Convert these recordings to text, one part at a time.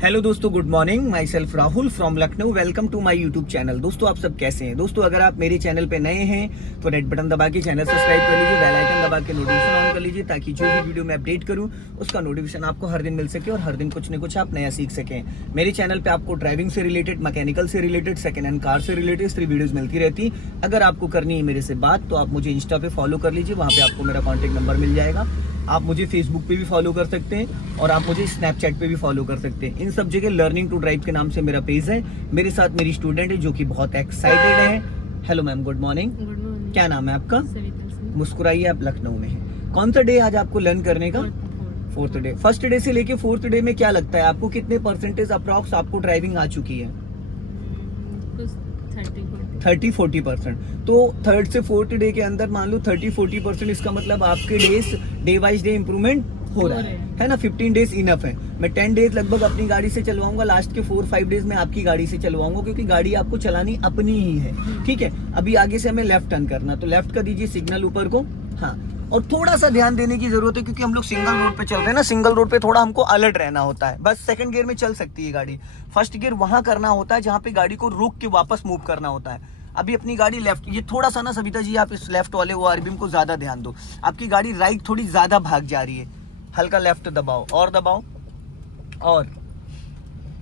Hello दोस्तों, good morning. Myself Rahul from Lucknow. Welcome to my YouTube channel. दोस्तों, आप सब कैसे हैं? दोस्तों, अगर आप मेरे चैनल पे नए हैं तो रेड बटन दबा के चैनल सब्सक्राइब कर लीजिए, बेल आइकन दबा के नोटिफिकेशन ऑन कर लीजिए, ताकि जो भी वीडियो मैं अपडेट करूं उसका नोटिफिकेशन आपको हर दिन मिल सके और हर दिन कुछ न कुछ आप नया सीख सकें। मेरे चैनल पे आपको ड्राइविंग से रिलेटेड, मैकेनिकल से रिलेटेड, सेकंड हैंड कार से रिलेटेड इस 3 वीडियोज मिलती रहती। अगर आपको करनी है मेरे से बात तो आप मुझे इंस्टा पे फॉलो कर लीजिए, वहाँ पे आपको मेरा कॉन्टेक्ट नंबर मिल जाएगा। आप मुझे फेसबुक पे भी फॉलो कर सकते हैं और आप मुझे स्नैपचैट पे भी फॉलो कर सकते हैं। इन सब जगह लर्निंग टू ड्राइव के नाम से मेरा पेज है। मेरे साथ मेरी स्टूडेंट है जो कि बहुत एक्साइटेड है। Hello ma'am, good morning. Good morning. क्या नाम है आपका? सविता। मुस्कुराइए, आप लखनऊ में हैं। कौन सा डे आज आपको लर्न करने का? Fourth day. फर्स्ट डे से लेके फोर्थ डे में क्या लगता है आपको कितने परसेंटेज अप्रॉक्स आपको ड्राइविंग आ चुकी है? 30-40%। तो थर्ड से फोर्थ डे के अंदर मान लो 30-40%, इसका मतलब आपके days day wise day improvement हो रहा है ना। 15 डेज इनफ है। मैं 10 डेज लगभग अपनी गाड़ी से चलवाऊंगा, लास्ट के 4-5 डेज में आपकी गाड़ी से चलवाऊंगा, क्योंकि गाड़ी आपको चलानी अपनी ही है। ठीक है, अभी आगे से हमें लेफ्ट टर्न करना, तो लेफ्ट का दीजिए सिग्नल ऊपर को। हाँ, और थोड़ा सा ध्यान देने की जरूरत है, क्योंकि हम लोग सिंगल रोड पे चल रहे हैं ना। सिंगल रोड पे थोड़ा हमको अलर्ट रहना होता है। बस सेकंड गियर में चल सकती है गाड़ी, फर्स्ट गियर वहां करना होता है जहां पे गाड़ी को रोक के वापस मूव करना होता है। अभी अपनी गाड़ी लेफ्ट, ये थोड़ा सा ना सविता जी, आप इस लेफ्ट वाले ओआरबीएम को ज्यादा ध्यान दो। आपकी गाड़ी राइट थोड़ी ज्यादा भाग जा रही है, हल्का लेफ्ट दबाओ और दबाओ। और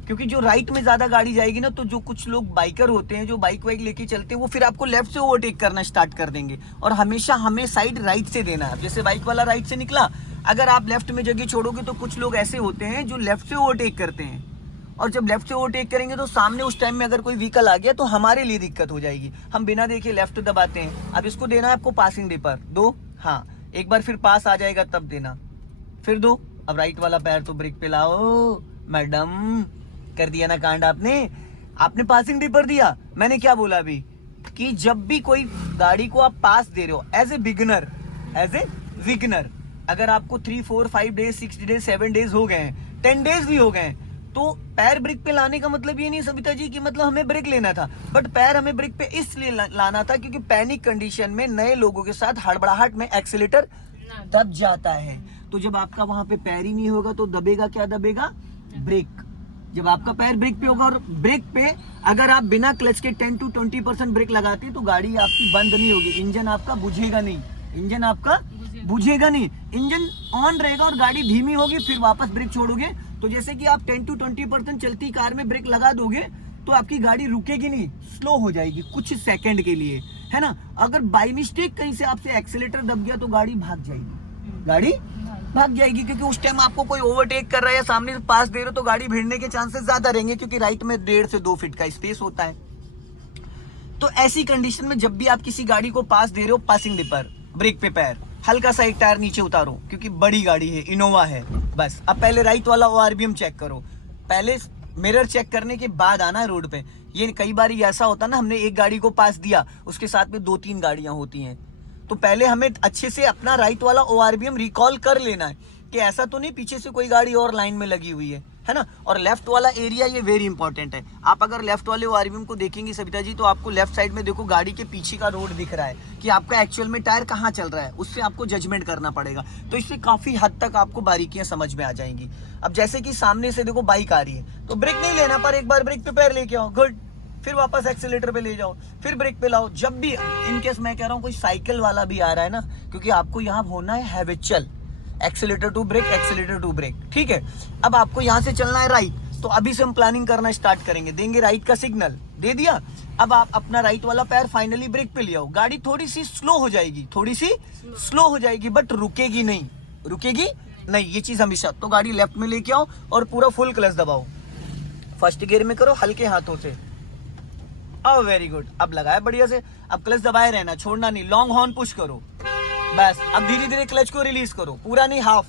क्योंकि जो राइट में ज्यादा गाड़ी जाएगी ना, तो जो कुछ लोग बाइकर होते हैं जो बाइक वाइक लेके चलते हैं, वो फिर आपको लेफ्ट से ओवरटेक करना स्टार्ट कर देंगे। और हमेशा हमें साइड राइट से देना है। जैसे बाइक वाला राइट से निकला, अगर आप लेफ्ट में जगह छोड़ोगे तो कुछ लोग ऐसे होते हैं जो लेफ्ट से ओवरटेक करते हैं, और जब लेफ्ट से ओवरटेक करेंगे तो सामने उस टाइम में अगर कोई व्हीकल आ गया तो हमारे लिए दिक्कत हो जाएगी। हम बिना देखे लेफ्ट दबाते हैं। अब इसको देना है आपको पासिंग डे पर दो। हाँ, एक बार फिर पास आ जाएगा तब देना, फिर दो। अब राइट वाला पैर तो ब्रेक पे लाओ। मैडम, कर दिया ना कांड आपने पासिंग डे पर दिया। मैंने क्या बोला अभी कि जब भी कोई गाड़ी को आप पास दे रहे हो एज ए बिगिनर, अगर आपको 3, 4, 5 डेज, 6 डेज, 7 डेज हो गए हैं, 10 डेज भी हो गए हैं, तो पैर ब्रेक पे लाने का मतलब ये नहीं सविता जी कि मतलब हमें ब्रेक लेना था, बट पैर हमें ब्रेक पे इसलिए लाना था क्योंकि पैनिक कंडीशन में नए लोगों के साथ हड़बड़ाहट में एक्सीलेटर दब जाता है। तो जब आपका वहां पे पैर ही नहीं होगा तो दबेगा क्या? दबेगा ब्रेक। जब आपका पैर ब्रेक पे होगा, और ब्रेक पे अगर आप बिना क्लच के 10 to 20% ब्रेक लगाते हैं तो गाड़ी आपकी बंद नहीं होगी, इंजन आपका बुझेगा नहीं। इंजन ऑन रहेगा और गाड़ी धीमी होगी, फिर वापस ब्रेक छोड़ोगे तो जैसे कि आप 10 to 20% चलती कार में ब्रेक लगा दोगे तो आपकी गाड़ी रुकेगी नहीं, स्लो हो जाएगी कुछ सेकंड के लिए, है ना। अगर बाय मिस्टेक कहीं से आपसे एक्सीलेटर दब गया तो गाड़ी भाग जाएगी, क्योंकि उस टाइम आपको कोई ओवरटेक कर रहा है या सामने से पास दे रहे हो तो गाड़ी भिड़ने के चांसेस ज्यादा रहेंगे, क्योंकि राइट में 1.5 से 2 फीट का स्पेस होता है। तो ऐसी कंडीशन में जब भी आप किसी गाड़ी को पास दे रहे हो, पासिंग डे पर ब्रेक पे पैर, हल्का सा एक टायर नीचे उतारो, क्योंकि बड़ी गाड़ी है, इनोवा है। बस अब पहले राइट वाला ओआरबीएम चेक करो, पहले मिरर चेक करने के बाद आना है रोड पे। ये कई बार ऐसा होता ना, हमने एक गाड़ी को पास दिया, उसके साथ में 2-3 गाड़ियां होती हैं, तो पहले हमें अच्छे से अपना राइट वाला ओआरबीएम रिकॉल कर लेना है कि ऐसा तो नहीं पीछे से कोई गाड़ी और लाइन में लगी हुई है ना। और लेफ्ट वाला एरिया ये वेरी इंपॉर्टेंट है। आप अगर लेफ्ट वाले ओआरबीएम को देखेंगे सविता जी, तो आपको लेफ्ट साइड में देखो गाड़ी के पीछे का रोड दिख रहा है कि आपका एक्चुअल में टायर कहाँ चल रहा है, उससे आपको जजमेंट करना पड़ेगा। तो इससे काफी हद तक आपको बारीकियां समझ में आ जाएंगी। अब जैसे कि सामने से देखो बाइक आ रही है, तो ब्रेक नहीं लेना, पर एक बार ब्रेक पे पैर लेके आओ, गुड, फिर वापस एक्सीलेटर पे ले जाओ, फिर ब्रेक पे लाओ। जब भी इनकेस मैं कह रहा हूँ कोई साइकिल वाला भी आ रहा है ना, क्योंकि आपको यहाँ होना है हैबिचुअल, एक्सीलेटर टू ब्रेक, ठीक है। अब आपको यहाँ से चलना है राइट, तो अभी से हम प्लानिंग करना स्टार्ट करेंगे, देंगे राइट का सिग्नल, दे दिया। अब आप अपना राइट वाला पैर फाइनली ब्रेक पे ले आओ, गाड़ी थोड़ी सी स्लो हो जाएगी, बट रुकेगी नहीं, ये चीज हमेशा। तो गाड़ी लेफ्ट में लेके आओ और पूरा फुल क्लच दबाओ, फर्स्ट गियर में करो हल्के हाथों से। अब वेरी गुड, अब लगाया बढ़िया से। अब क्लच दबाए रहना, छोड़ना नहीं, लॉन्ग हॉर्न पुश करो, बस। अब धीरे धीरे क्लच को रिलीज करो, पूरा नहीं, हाफ।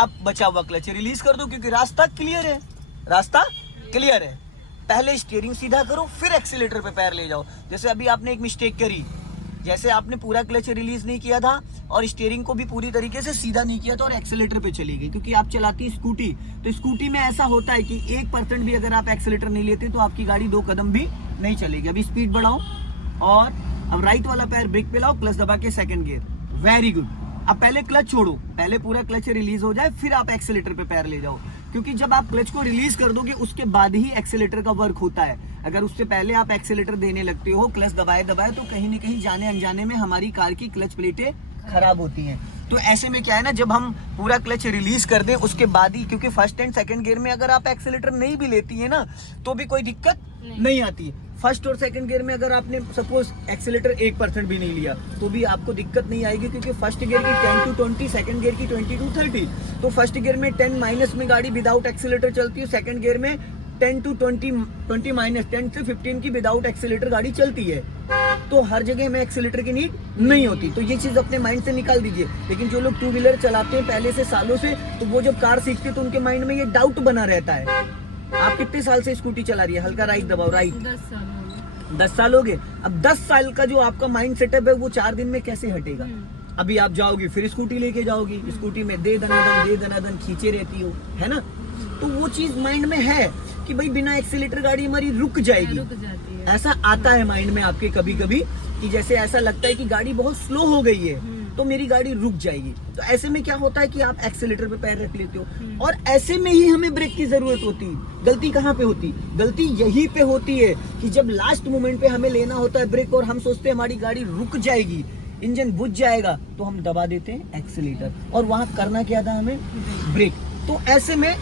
अब बचा हुआ क्लच रिलीज कर दो, क्योंकि रास्ता क्लियर है। पहले स्टीयरिंग सीधा करो, फिर एक्सीलेटर पे पैर ले जाओ। जैसे अभी आपने एक मिस्टेक करी, जैसे आपने पूरा क्लच रिलीज नहीं किया था और स्टीयरिंग को भी पूरी तरीके से सीधा नहीं किया था और एक्सीलेटर पे चली गई, क्योंकि आप चलाती है स्कूटी, तो स्कूटी में ऐसा होता है कि 1% भी अगर आप एक्सीलेटर नहीं लेते तो आपकी गाड़ी 2 कदम भी नहीं चलेगी। अभी स्पीड बढ़ाओ और अब राइट वाला पैर ब्रेक पे लाओ, क्लच दबा के सेकंड गियर, वेरी गुड। अब पहले क्लच छोड़ो, पहले पूरा क्लच रिलीज हो जाए, फिर आप एक्सीलेटर पे पैर ले जाओ, क्योंकि जब आप क्लच को रिलीज कर दोगे उसके बाद ही एक्सीलेटर का वर्क होता है। अगर उससे पहले आप एक्सीलेटर देने लगते हो क्लच दबाए दबाए, तो कहीं ना कहीं जाने अनजाने में हमारी कार की क्लच प्लेटें खराब होती हैं। तो ऐसे में क्या है ना, जब हम पूरा क्लच रिलीज कर दें उसके बाद ही, क्योंकि फर्स्ट एंड सेकंड गियर में अगर आप एक्सीलेटर नहीं भी लेती है ना तो भी कोई दिक्कत नहीं आती है। फर्स्ट और सेकंड गियर में अगर आपने सपोज एक्सीलेटर 1% भी नहीं लिया तो भी आपको दिक्कत नहीं आएगी, क्योंकि फर्स्ट गियर की 10 to 20, सेकंड गियर की 20 to 30। तो फर्स्ट गियर में 10 माइनस में गाड़ी विदाउट एक्सीलेटर चलती है, सेकंड गियर में 10 to 20 माइनस 10 से 15 की विदाउट एक्सीलेटर गाड़ी चलती है। तो हर जगह में एक्सीलेटर की नीड नहीं होती, तो ये चीज अपने माइंड से निकाल दीजिए। लेकिन जो लोग टू व्हीलर चलाते हैं पहले से सालों से, तो वो जब कार सीखते हैं तो उनके माइंड में ये डाउट बना रहता है। आप कितने साल से स्कूटी चला रही है? हल्का राइट दबाओ, राइट। 10 साल हो गए। अब 10 साल का जो आपका माइंड सेटअप है वो 4 दिन में कैसे हटेगा? अभी आप जाओगी फिर स्कूटी लेके जाओगी, स्कूटी में दे दनादन खींचे रहती हो, है ना? तो वो चीज माइंड में है कि भाई बिना एक्सीलेटर गाड़ी हमारी रुक जाएगी। ऐसा आता है माइंड में आपके कभी कभी कि जैसे ऐसा लगता है कि गाड़ी बहुत स्लो हो गई है तो मेरी गाड़ी रुक जाएगी। तो ऐसे में क्या होता है कि आप एक्सीलेटर पे पैर रख लेते हो, और ऐसे में ही हमें ब्रेक की जरूरत होती है। गलती कहाँ पे होती? गलती यहीं पे होती है कि जब लास्ट मोमेंट पे हमें लेना होता है ब्रेक और हम सोचते हैं हमारी गाड़ी रुक जाएगी, इंजन बुझ जाएगा, तो हम दबा देते हैं एक्सीलेटर, और वहां करना क्या था हमें? ब्रेक। तो ऐसे में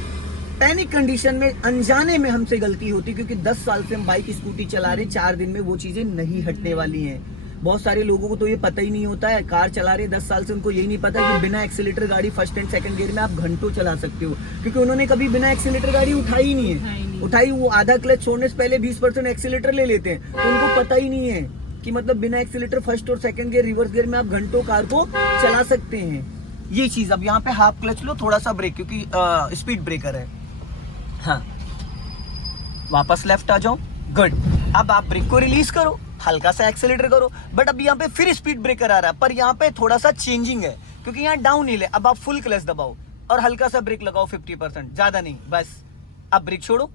पैनिक कंडीशन में अनजाने में हमसे गलती होती, क्योंकि 10 साल से हम बाइक स्कूटी चला रहे, 4 दिन में वो चीजें नहीं हटने वाली हैं। बहुत सारे लोगों को तो ये पता ही नहीं होता है, कार चला रहे 10 साल से, उनको यही नहीं पता कि बिना एक्सीलेटर गाड़ी फर्स्ट एंड सेकंड गियर में आप घंटों चला सकते हो, क्योंकि उन्होंने कभी बिना एक्सीलेटर गाड़ी उठाई ही नहीं है। उठाई, वो आधा क्लच छोड़ने से पहले 20% एक्सीलेटर ले लेते हैं, तो उनको पता ही नहीं है कि मतलब बिना एक्सीलेटर फर्स्ट और सेकंड गियर रिवर्स गियर में आप घंटों कार को चला सकते हैं। ये चीज। अब यहाँ पे हाफ क्लच लो, थोड़ा सा ब्रेक, क्योंकि स्पीड ब्रेकर है। हाँ, वापस लेफ्ट आ जाओ, गुड। अब आप ब्रेक को रिलीज करो, हल्का सा एक्सीलेटर करो, बट अब यहाँ पे फिर स्पीड ब्रेकर आ रहा है, पर यहाँ पे थोड़ा सा चेंजिंग है, क्योंकि यहाँ डाउन हिल है। अब आप फुल क्लच दबाओ और हल्का सा ब्रेक लगाओ 50%, ज्यादा नहीं, बस। अब ब्रेक छोड़ो,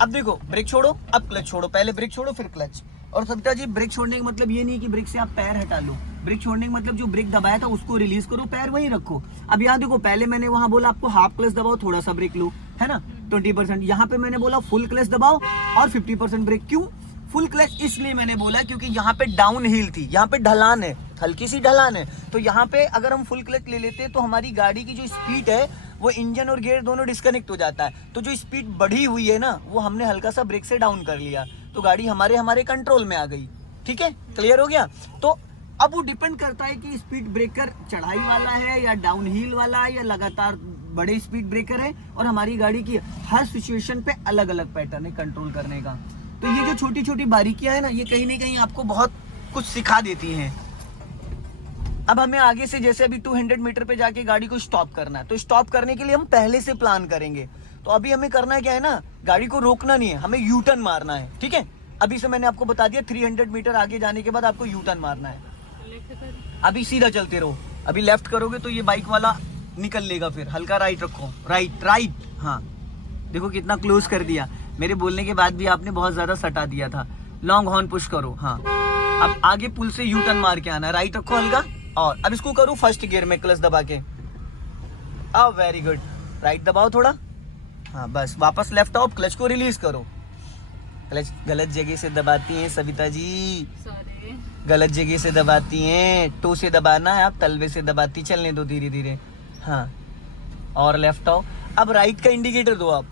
अब देखो ब्रेक छोड़ो, अब क्लच छोड़ो, पहले ब्रेक छोड़ो फिर क्लच। और सविता जी, ब्रेक छोड़ने का मतलब ये नहीं कि ब्रेक से आप पैर हटा लो, ब्रेक छोड़ने का मतलब जो ब्रेक दबाया था उसको रिलीज करो, पैर वहीं रखो। अब यहाँ देखो, पहले मैंने वहां बोला आपको हाफ क्लच दबाओ, थोड़ा सा ब्रेक लो, है ना, 20%। यहाँ पे मैंने बोला फुल क्लच दबाओ और 50% ब्रेक। क्यों फुल क्लच? इसलिए मैंने बोला क्योंकि यहाँ पे डाउन हिल थी, यहाँ पे ढलान है, हल्की सी ढलान है, तो यहाँ पे अगर हम फुल क्लच ले लेते तो हमारी गाड़ी की जो स्पीड है वो इंजन और गियर दोनों डिस्कनेक्ट हो जाता है। तो जो स्पीड बढ़ी हुई है ना, वो हमने हल्का सा ब्रेक से डाउन कर लिया, तो गाड़ी हमारे कंट्रोल में आ गई। ठीक है, क्लियर हो गया? तो अब वो डिपेंड करता है कि स्पीड ब्रेकर चढ़ाई वाला है या डाउन हिल वाला है या लगातार बड़े स्पीड ब्रेकर है, और हमारी गाड़ी की हर सिचुएशन पे अलग अलग पैटर्न है कंट्रोल करने का। तो ये जो छोटी छोटी बारीकियां है ना, ये कहीं ना कहीं आपको बहुत कुछ सिखा देती हैं। अब हमें आगे से जैसे अभी 200 मीटर पे जाके गाड़ी को स्टॉप करना है, तो स्टॉप करने के लिए हम पहले से प्लान करेंगे। तो अभी हमें करना क्या है ना, गाड़ी को रोकना नहीं है, हमें यू टर्न मारना है। ठीक है, अभी से मैंने आपको बता दिया 300 मीटर आगे जाने के बाद आपको यू टर्न मारना है। अभी सीधा चलते रहो, अभी लेफ्ट करोगे तो ये बाइक वाला निकल लेगा, फिर हल्का राइट रखो, राइट राइट। हाँ, देखो कितना क्लोज कर दिया, मेरे बोलने के बाद भी आपने बहुत ज्यादा सटा दिया था। लॉन्ग हॉर्न पुश करो। हाँ, अब आगे पुल से यू टर्न मार के आना, राइट रखो हल्का, और अब इसको करो फर्स्ट गियर में क्लच दबा के। अब वेरी गुड, राइट दबाओ थोड़ा। हाँ बस, वापस लेफ्ट आओ, क्लच को रिलीज करो। क्लच गलत जगह से दबाती हैं सविता जी, गलत जगह से दबाती हैं, टो से दबाना है, आप तलवे से दबाती, चलने दो धीरे धीरे। हाँ, और लेफ्ट आओ। अब राइट का इंडिकेटर दो, आप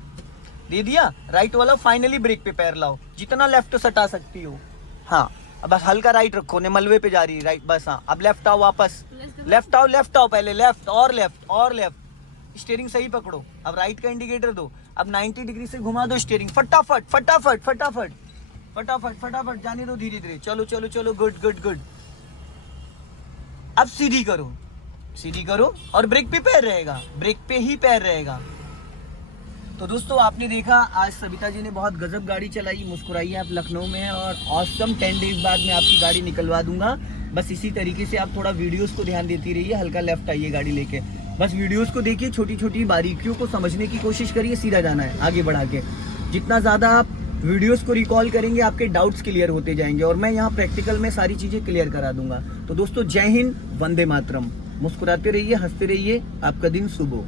दे दिया, राइट वाला फाइनली ब्रेक पे पैर लाओ, जितना लेफ्ट सटा सकती हो। हाँ, अब बस हल्का राइट रखो, ने मलबे पे जा रही है राइट, बस। हाँ, अब लेफ्ट आओ, वापस लेफ्ट आओ, लेफ्ट आओ, पहले लेफ्ट और लेफ्ट और लेफ्ट, स्टीयरिंग सही पकड़ो। अब राइट का इंडिकेटर दो, अब 90 डिग्री से घुमा दो स्टीयरिंग, फटाफट फटाफट फटाफट फटाफट फटाफट, जाने दो धीरे धीरे, चलो चलो चलो, गुड गुड गुड। अब सीधी करो, सीधी करो, और ब्रेक पे पैर रहेगा, ब्रेक पे ही पैर रहेगा। तो दोस्तों, आपने देखा आज सविता जी ने बहुत गजब गाड़ी चलाई, मुस्कुराई, आप लखनऊ में है, और ऑसम 10 डेज बाद मैं आपकी गाड़ी निकलवा दूंगा। बस इसी तरीके से आप थोड़ा वीडियोस को ध्यान देती रहिए, हल्का लेफ्ट आइए गाड़ी लेके, बस वीडियोस को देखिए, छोटी छोटी बारीकियों को समझने की कोशिश करिए, सीधा जाना है आगे बढ़ा के। जितना ज़्यादा आप वीडियोस को रिकॉल करेंगे, आपके डाउट्स क्लियर होते जाएंगे और मैं यहाँ प्रैक्टिकल में सारी चीजें क्लियर करा दूंगा। तो दोस्तों जय हिंद, वंदे मातरम। मुस्कुराते रहिए, हंसते रहिए, आपका दिन शुभ हो।